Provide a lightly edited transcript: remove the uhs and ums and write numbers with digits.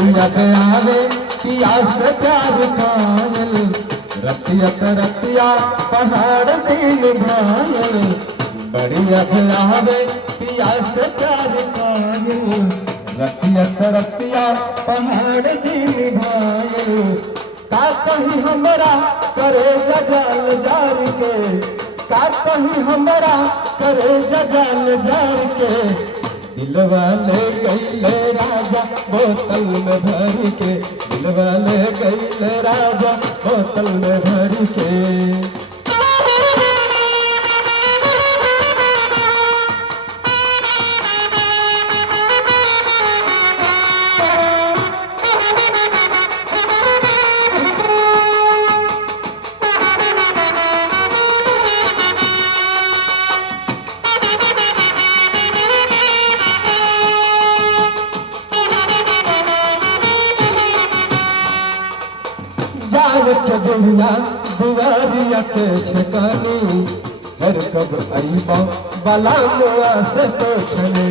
बढ़िया आवे पिया से प्यार कायल रतिया रतिया पहाड़ दिन भायल बढ़िया आवे पिया से प्यार कायल रतिया रतिया पहाड़ दिन भायल का कहीं हमरा करे जजाल जार के का कहीं हमरा करे जजाल जार के दिलवा ले गईले राजा बोतल में भर के दिलवा ले गईले राजा बोतल में भर के के दुनिया दुआरिया के छकानी हर कब आईबा बला मुआ से तो छने